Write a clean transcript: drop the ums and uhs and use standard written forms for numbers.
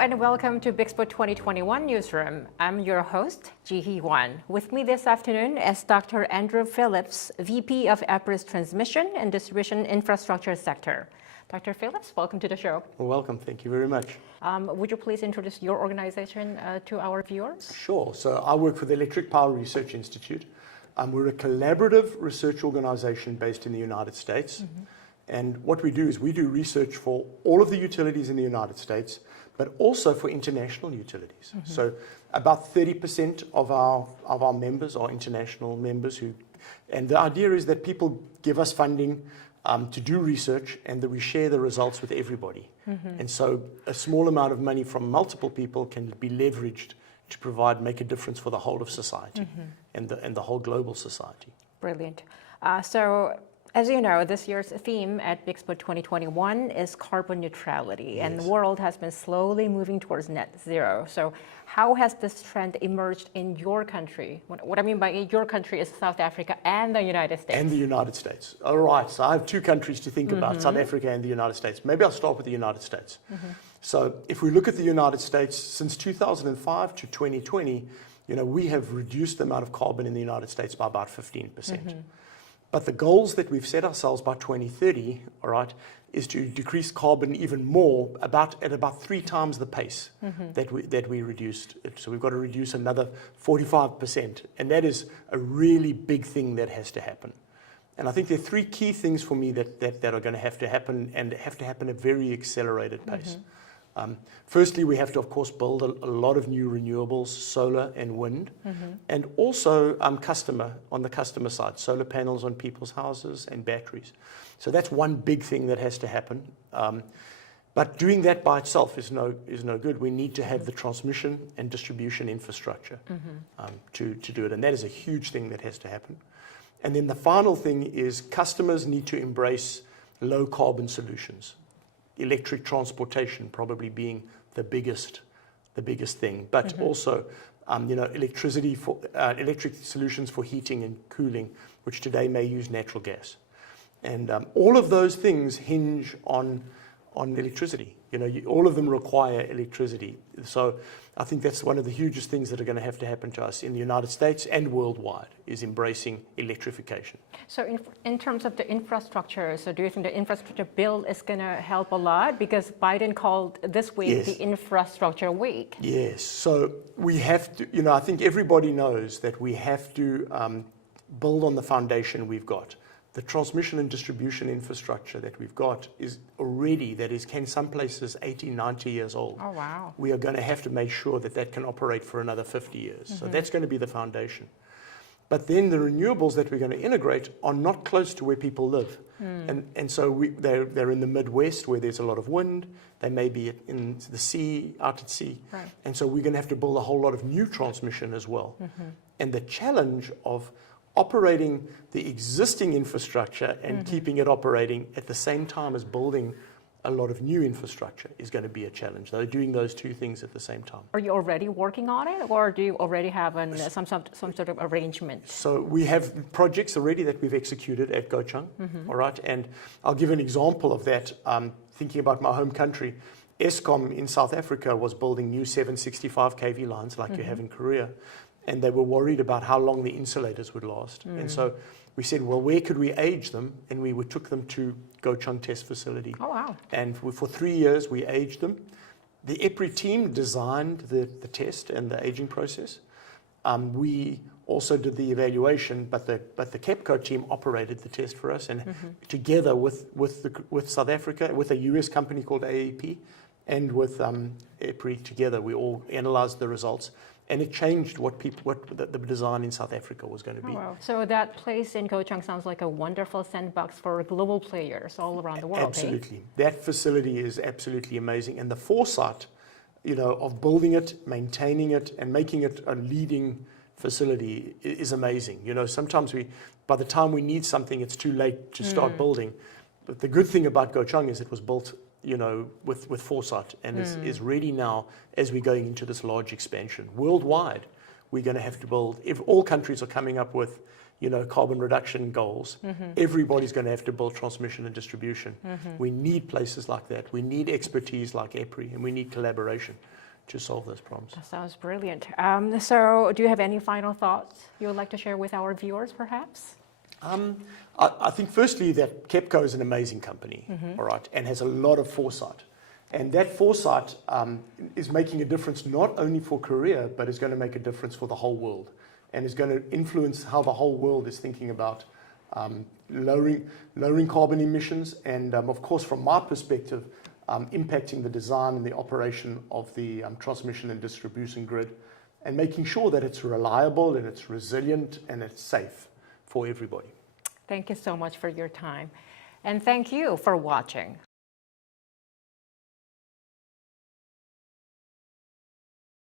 and welcome to BIXPO 2021 Newsroom. I'm your host, Ji-hee Wan. With me this afternoon is Dr. Andrew Phillipps, VP of EPRI's Transmission and Distribution Infrastructure Sector. Dr. Phillips, welcome to the show. Well, welcome. Thank you very much. Would you please introduce your organization to our viewers? Sure. So I work for the Electric Power Research Institute. We're a collaborative research organization based in the United States. And what we do is we do research for all of the utilities in the United States, but also for international utilities. So about 30% of our members are international members and the idea is that people give us funding to do research and that we share the results with everybody. And so a small amount of money from multiple people can be leveraged to make a difference for the whole of society and the whole global society. Brilliant. So as you know, this year's theme at BIXPO 2021 is carbon neutrality, and the world has been slowly moving towards net zero. So how has this trend emerged in your country? What I mean by your country is South Africa and the United States. And the United States. All right, so I have two countries to think about, South Africa and the United States. Maybe I'll start with the United States. So if we look at the United States, since 2005 to 2020, we have reduced the amount of carbon in the United States by about 15%. But the goals that we've set ourselves by 2030, all right, is to decrease carbon even more, at about 3 times the pace that we reduced it. So we've got to reduce another 45%, and that is a really big thing that has to happen. And I think there are 3 key things for me that are going to have to happen, and have to happen at a very accelerated pace. Firstly, we have to, of course, build a lot of new renewables, solar and wind, and also on the customer side, solar panels on people's houses and batteries. So that's one big thing that has to happen. But doing that by itself is no good. We need to have the transmission and distribution infrastructure to do it, and that is a huge thing that has to happen. And then the final thing is customers need to embrace low carbon solutions. Electric transportation probably being the biggest thing, but also electric solutions for heating and cooling, which today may use natural gas, and all of those things hinge on electricity. All of them require electricity. So I think that's one of the hugest things that are going to have to happen to us in the United States and worldwide, is embracing electrification. So in terms of the infrastructure, so do you think the infrastructure bill is going to help a lot? Because Biden called this week the infrastructure week. Yes, so we have to, I think everybody knows that we have to build on the foundation we've got. The transmission and distribution infrastructure that we've got is already, can some places 80, 90 years old. Oh, wow. We are going to have to make sure that can operate for another 50 years. So that's going to be the foundation. But then the renewables that we're going to integrate are not close to where people live. And so they're in the Midwest where there's a lot of wind. They may be in the sea, out at sea. Right. And so we're going to have to build a whole lot of new transmission as well. And the challenge of operating the existing infrastructure and keeping it operating at the same time as building a lot of new infrastructure is going to be a challenge. They're doing those 2 things at the same time. Are you already working on it, or do you already have some sort of arrangement? So we have projects already that we've executed at Gochang, all right? And I'll give an example of that. Thinking about my home country, Eskom in South Africa was building new 765 kV lines like you have in Korea. And they were worried about how long the insulators would last. And so we said, well, where could we age them? And we took them to Gochang Test Facility. Oh, wow. And for 3 years, we aged them. The EPRI team designed the test and the aging process. We also did the evaluation, but the KEPCO team operated the test for us. And together with South Africa, with a US company called AEP, and with EPRI together, we all analyzed the results. And it changed what the design in South Africa was going to be. Oh, wow. So that place in Gochang sounds like a wonderful sandbox for global players all around the world. Absolutely. That facility is absolutely amazing. And the foresight, of building it, maintaining it, and making it a leading facility is amazing. Sometimes by the time we need something, it's too late to start building. But the good thing about Gochang is it was built with foresight, and is ready now as we're going into this large expansion. Worldwide, we're going to have to build, if all countries are coming up with carbon reduction goals, everybody's going to have to build transmission and distribution. We need places like that. We need expertise like EPRI, and we need collaboration to solve those problems. That sounds brilliant. So do you have any final thoughts you would like to share with our viewers, perhaps? I think firstly that KEPCO is an amazing company, all right, and has a lot of foresight. And that foresight is making a difference not only for Korea, but is going to make a difference for the whole world, and is going to influence how the whole world is thinking about lowering carbon emissions, and of course, from my perspective, impacting the design and the operation of the transmission and distribution grid, and making sure that it's reliable and it's resilient and it's safe for everybody. Thank you so much for your time. And thank you for watching.